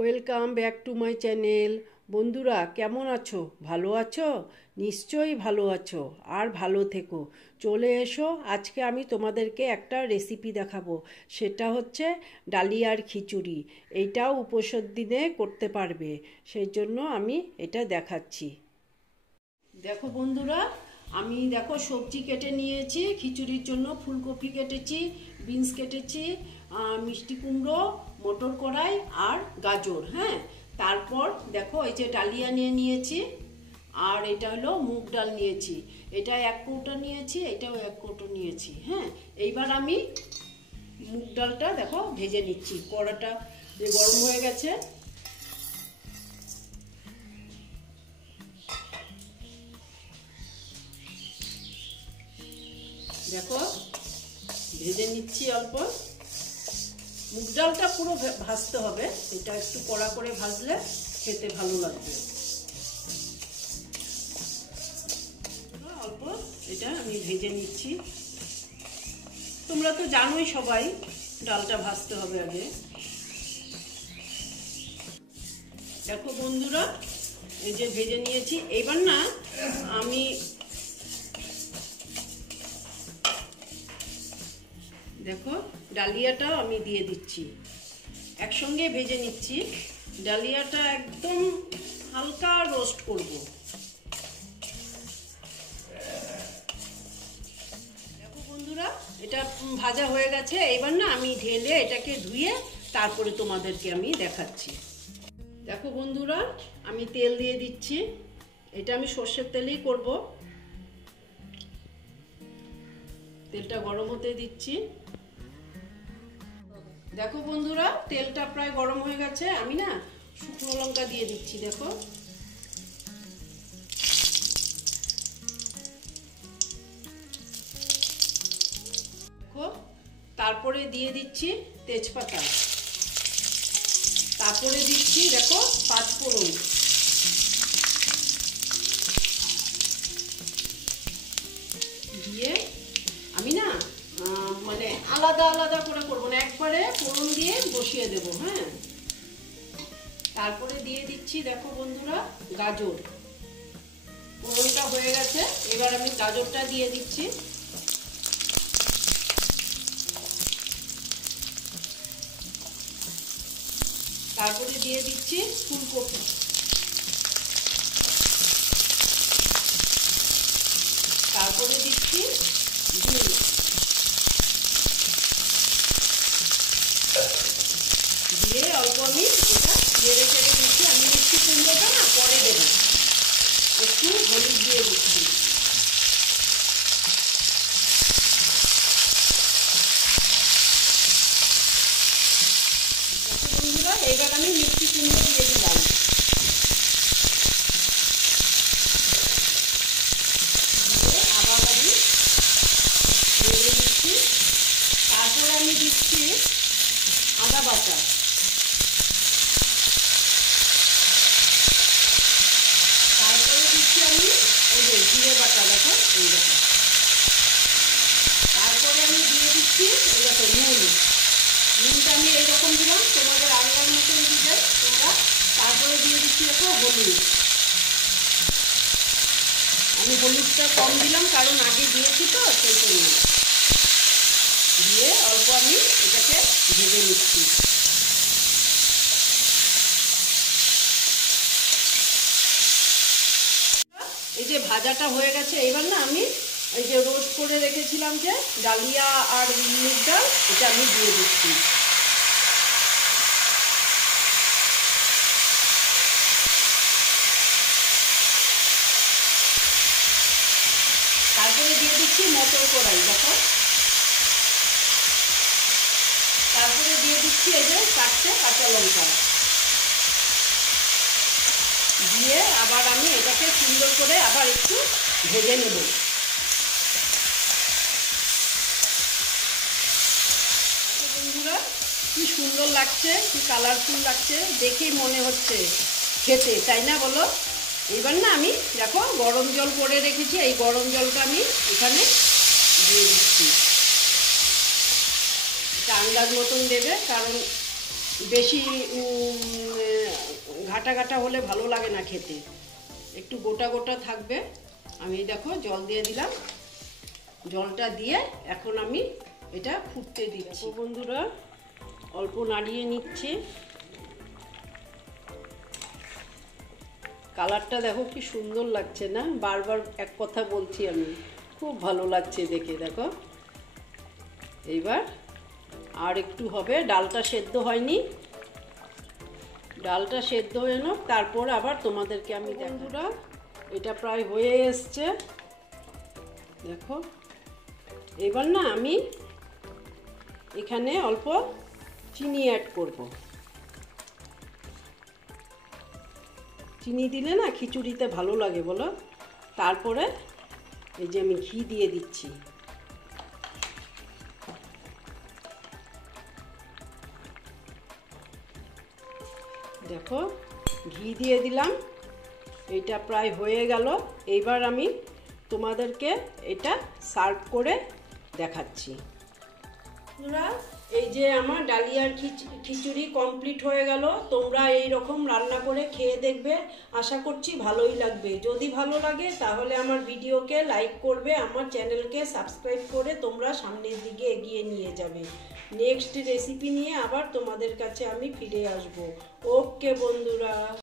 Welcome back to my channel. বন্ধুরা কেমন আছো? ভালো আছো? নিশ্চয়ই ভালো আছো, আর ভালো থেকো। চলে এসো, আজকে আমি তোমাদেরকে একটা রেসিপি দেখাবো। সেটা হচ্ছে ডালিয়ার খিচুড়ি। এইটাও উপোসের দিনে করতে পারবে, সেই জন্য আমি এটা দেখাচ্ছি। দেখো বন্ধুরা, আমি দেখো সবজি কেটে নিয়েছি খিচুড়ির জন্য। ফুলকপি কেটেছি, বিনস কেটেছি, মিষ্টি কুমড়ো, মটর কড়াই আর গাজর। হ্যাঁ, তারপর দেখো এই যে ডালিয়া নিয়ে নিয়েছি, আর এটা হলো মুগ ডাল নিয়েছি। এটা 1 কৌটো নিয়েছি, এটাও 1 কৌটো নিয়েছি। হ্যাঁ, এইবার আমি মুগ ডালটা দেখো ভেজে নিচ্ছি। কড়াটা গরম হয়ে গেছে। দেখো ভেজে নিচ্ছি অল্প। মুগ ডালটা পুরো ভাজতে হবে, এটা একটু কড়া করে ভাজলে খেতে ভালো লাগবে। অল্প এটা আমি ভেজে নিচ্ছি। তোমরা তো জানোই সবাই, ডালটা ভাজতে হবে আগে। দেখো বন্ধুরা, এই যে ভেজে নিয়েছি। এইবার না আমি দেখো ডালিয়াটাও আমি দিয়ে দিচ্ছি, একসঙ্গে ভেজে নিচ্ছি। ডালিয়াটা একদম হালকা রোস্ট করব। দেখো বন্ধুরা, এটা ভাজা হয়ে গেছে। এবার না আমি ঢেলে এটাকে ধুয়ে তারপরে তোমাদেরকে আমি দেখাচ্ছি। দেখো বন্ধুরা, আমি তেল দিয়ে দিচ্ছি। এটা আমি সর্ষের তেলেই করব। তেলটা গরম হতে দিচ্ছি। দেখো বন্ধুরা, তেলটা প্রায় গরম হয়ে গেছে। আমি না শুকনো লঙ্কা দিয়ে দিচ্ছি। দেখো তারপরে দিয়ে দিচ্ছি তেজপাতা, তারপরে দিচ্ছি দেখো 5 ফোড়ন, দিয়ে আমি না মানে আলাদা আলাদা করে করবো না, একবারে ফোড়ন দিয়ে বসিয়ে দেবো। হ্যাঁ, তারপরে দিয়ে দিচ্ছি দেখো বন্ধুরা গাজর। ফোড়নটা হয়ে গেছে, এবার আমি গাজরটা দিয়ে দিচ্ছি। তারপরে দিয়ে দিচ্ছি ফুলকপি, তারপরে দিচ্ছি বিনস, দিয়ে অল্প আমি এটা নেড়ে চেড়ে দিচ্ছি। আমি মিষ্টি কুমড়োটা না পরে দেবো, একটু হলুদ দিয়ে দিচ্ছি। বন্ধুরা, এবার আমি মিষ্টি কুমড়ো দিয়ে দিলাম। আবার আমি নেড়ে দিচ্ছি। তারপরে আমি দিচ্ছি আদা বাটা, তারপরে দিচ্ছি আমি ওই যে জিরে বাটা। দেখো এই দেখো, তারপরে আমি দিয়ে দিচ্ছি এই দেখো নুন। নুনটা আমি এইরকম দিলাম, তোমাদের আলাদার মতন দিবে তোমরা। তারপরে দিয়ে দিচ্ছি দেখো হলুদ। আমি হলুদটা কম দিলাম, কারণ আগে দিয়েছি তো, সেই জন্য। দিয়ে অল্প আমি এটাকে ভেজে নিচ্ছি। এই যে ভাজাটা হয়ে গেছে, এবার না আমি এই যে রোস্ট করে রেখেছিলাম যে ডালিয়া আর মুগ ডাল, এটা আমি দিয়ে দিচ্ছি। তারপরে দিয়ে দিচ্ছি মটর কড়াই। দেখো, তারপরে দিয়ে দিচ্ছি এই যে 4টে কাঁচা লঙ্কা, দিয়ে আবার আমি এটাকে সুন্দর করে আবার একটু ভেজে নেব। বন্ধুরা, কি সুন্দর লাগছে, কি কালারফুল লাগছে, দেখেই মনে হচ্ছে খেতে, তাই না বলো? এবার না আমি দেখো গরম জল করে রেখেছি, এই গরম জলটা আমি এখানে দিয়ে দিচ্ছি। এটা আন্দাজ মতন দেবে, কারণ বেশি কাটা কাটা হলে ভালো লাগে না খেতে, একটু গোটা গোটা থাকবে। আমি দেখো জল দিয়ে দিলাম, জলটা দিয়ে এখন আমি এটা ফুটতে দিচ্ছি। বন্ধুরা অল্প নাড়িয়ে নিচ্ছি। কালারটা দেখো কি সুন্দর লাগছে না? বারবার এক কথা বলছি আমি, খুব ভালো লাগছে দেখে। দেখো এইবার আর একটু হবে, ডালটা সেদ্ধ হয়নি, ডালটা সেদ্ধ হয়ে নাও, তারপর আবার তোমাদেরকে আমি বন্ধুরা এটা প্রায় হয়ে এসছে। দেখো এবার না আমি এখানে অল্প চিনি অ্যাড করব। চিনি দিলে না খিচুড়িতে ভালো লাগে বলো। তারপরে এই যে আমি ঘি দিয়ে দিচ্ছি। দেখো ঘি দিয়ে দিলাম, এটা প্রায় হয়ে গেল। এইবার আমি তোমাদেরকে এটা সার্ভ করে দেখাচ্ছি। বন্ধুরা এই যে আমার ডালিয়ার খিচুড়ি কমপ্লিট হয়ে গেল। তোমরা এই রকম রান্না করে খেয়ে দেখবে, আশা করছি ভালোই লাগবে। যদি ভালো লাগে তাহলে আমার ভিডিওকে লাইক করবে, আমার চ্যানেলকে সাবস্ক্রাইব করে তোমরা সামনের দিকে এগিয়ে নিয়ে যাবে। নেক্সট রেসিপি নিয়ে আবার তোমাদের কাছে আমি ফিরে আসব। ওকে বন্ধুরা।